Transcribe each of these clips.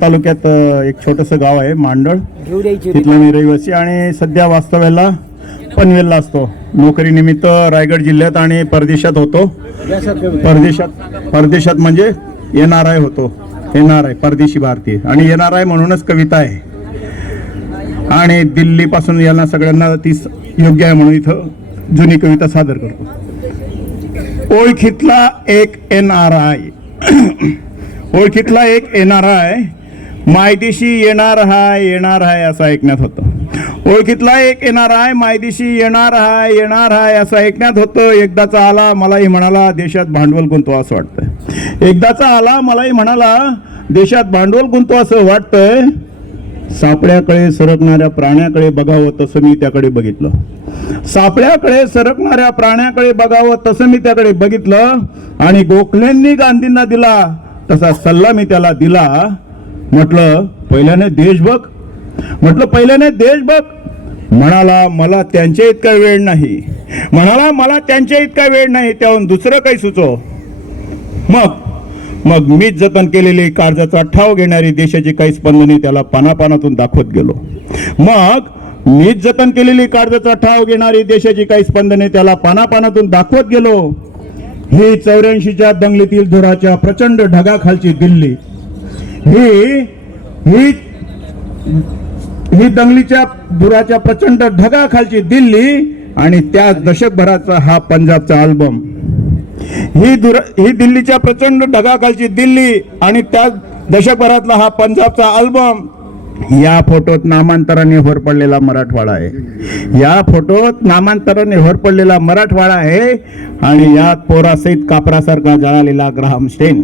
तालुक्यात एक छोटस गाव आहे मांडळ. तिथला मी रहिवासी आणि सध्या वास्तव्याला पनवेलला असतो. नोकरीनिमित्त रायगड जिल्ह्यात आणि परदेशात होतो. परदेशात परदेशात म्हणजे एन आर आय होतो. एन आर आय परदेशी भारतीय. आणि एन आर आय म्हणूनच कविता आहे. आणि दिल्लीपासून यांना सगळ्यांना ती योग्य आहे म्हणून इथं जुनी कविता सादर करतो. ओळखीतला एक एन आर आय. ओळखीतला एक येणार आहे मायदेशी येणार हाय येणार हाय असं ऐकण्यात होतं. ओळखीतला एक येणार आहे मायदेशी येणार हाय येणार हाय असं ऐकण्यात होतं. एकदाचा आला मलाही म्हणाला देशात भांडवल गुंतवा असं वाटतंय. एकदाचा आला मलाही म्हणाला देशात भांडवल गुंतवा असं वाटतंय. सापड्याकडे सरकणाऱ्या प्राण्याकडे बघावं तसं मी त्याकडे बघितलं. सापड्याकडे सरकणाऱ्या प्राण्याकडे बघावं तसं मी त्याकडे बघितलं. आणि गोखलेंनी गांधींना दिला तसा सल्ला मी त्याला दिला. म्हटलं पहिल्याने देश बघ. म्हटलं पहिल्याने देश बघ. म्हणाला मला त्यांच्या इतका वेळ नाही. म्हणाला मला त्यांच्या इतका वेळ नाही त्याहून दुसरं काही सुचव मग मग मीच जतन केलेली काळजाचा ठाव घेणारी देशाची काही स्पंदने त्याला पानापानातून दाखवत गेलो. मग मीच जतन केलेली काळजाचा ठाव घेणारी देशाची काही स्पंदने त्याला पानापानातून दाखवत गेलो. ही चौऱ्याऐंशीच्या दंगलीतील धुराच्या प्रचंड ढगाखालची दिल्ली. ही ही ही दंगलीच्या धुराच्या प्रचंड ढगाखालची दिल्ली आणि त्या दशकभराचा हा पंजाबचा अल्बम ही दुर ही दिल्लीच्या प्रचंड ढगाखालची दिल्ली आणि त्या दशकभरातला हा पंजाबचा अल्बम या फोटोत नामांतराने होर पडलेला मराठवाडा आहे. या फोटोत नामांतराने होर पडलेला मराठवाडा आहे आणि यात पोरासहित कापरासारखा जळालेला ग्राहम स्टेन.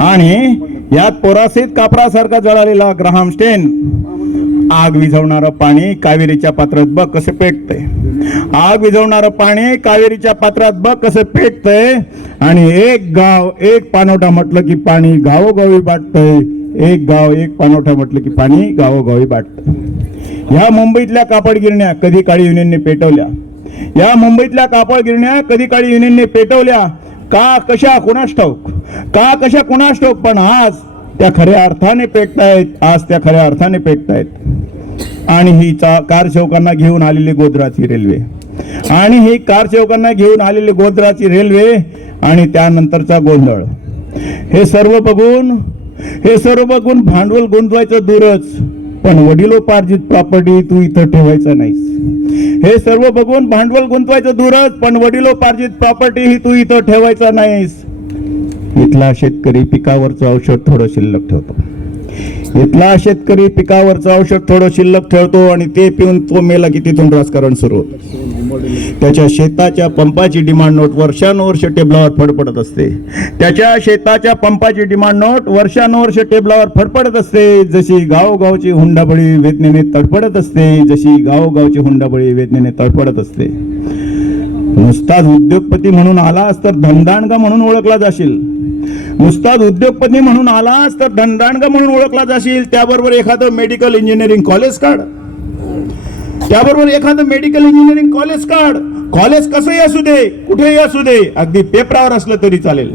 आणि यात पोरासित कापरासारखा जळालेला ग्राहम स्टेन. आग विझवणारं पाणी कावेरीच्या पात्रात बघ कसं पेटतंय. आग विझवणारं पाणी कावेरीच्या पात्रात बघ कसं पेटतंय. आणि एक गाव एक पानोटा म्हटलं की पाणी गावोगावी बाटतंय. एक गाव एक पानोटा म्हटलं की पाणी गावोगावी बाटतंय. ह्या मुंबईतल्या कापड गिरण्या कधी काळी युनियनने पेटवल्या? या मुंबईतल्या कापड गिरण्या कधी काळी युनियनने पेटवल्या? का कशा कुणास ठाऊक का कशा कुणास ठाऊक पण आज त्या खऱ्या अर्थाने पेटतायत. आज त्या खऱ्या अर्थाने पेटतायत. आणि ही चा कार सेवकांना घेऊन आलेली गोधराची रेल्वे. आणि ही कार सेवकांना घेऊन आलेली गोधराची रेल्वे आणि त्यानंतरचा गोंधळ. हे सर्व बघून हे सर्व बघून भांडवल गुंतवायचं दूरच. पण वडिलोपार्जित प्रॉपर्टी तू इथं ठेवायचं नाहीस. हे सर्व बघून भांडवल गुंतवायचं दूरच पण वडिलोपार्जित प्रॉपर्टी ही तू इथं ठेवायचं नाहीस. इथला शेतकरी पिकावरचं औषध थोडं शिल्लक ठेवतो. इथला शेतकरी पिकावरचं औषध थोडं शिल्लक ठेवतो आणि ते पिऊन तो मेला की तिथून राजकारण सुरू. त्याच्या शेताच्या पंपाची डिमांड नोट वर्षानुवर्ष टेबलावर फडफडत असते. त्याच्या शेताच्या पंपाची डिमांड नोट वर्षानुवर्ष टेबलावर फडफडत असते. जशी गावोगावची हुंडाबळी वेदनेने तडफडत असते जशी गावोगावची हुंडाबळी वेदनेने तडफडत असते. नुसताच उद्योगपती म्हणून आलास तर धमदांडगा म्हणून ओळखला जाशील. नुसताच उद्योगपती म्हणून आलास तर धनदांडगा म्हणून ओळखला जाशील. त्याबरोबर एखादं मेडिकल इंजिनिअरिंग कॉलेज काढ. त्याबरोबर एखादं मेडिकल इंजिनिअरिंग कॉलेज काढ. कॉलेज कसंही असू दे कुठेही असू दे अगदी पेपरावर असलं तरी चालेल.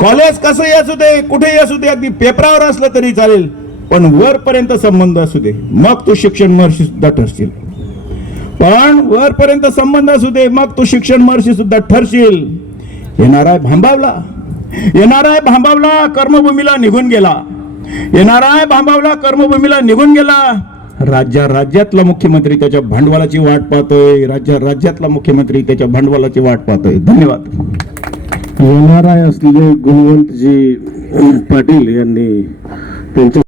कॉलेज कसंही असू दे कुठेही असू दे अगदी पेपरावर असलं तरी चालेल. पण वरपर्यंत संबंध असू दे. मग तू शिक्षण महर्षी सुद्धा ठरशील. पण वरपर्यंत संबंध असू दे मग तू शिक्षण महर्षी सुद्धा ठरशील. येणार आहे भांबावला. येणार आहे भांबावला कर्मभूमीला निघून गेला. येणार आहे भांबावला कर्मभूमीला निघून गेला. राज्या राज्यातला मुख्यमंत्री त्याच्या भांडवलाची वाट पाहतोय. राज्या राज्यातला मुख्यमंत्री त्याच्या भांडवलाची वाट पाहतोय. धन्यवाद. येणार आहे असलेले गुणवंतजी पाटील यांनी त्यांच्या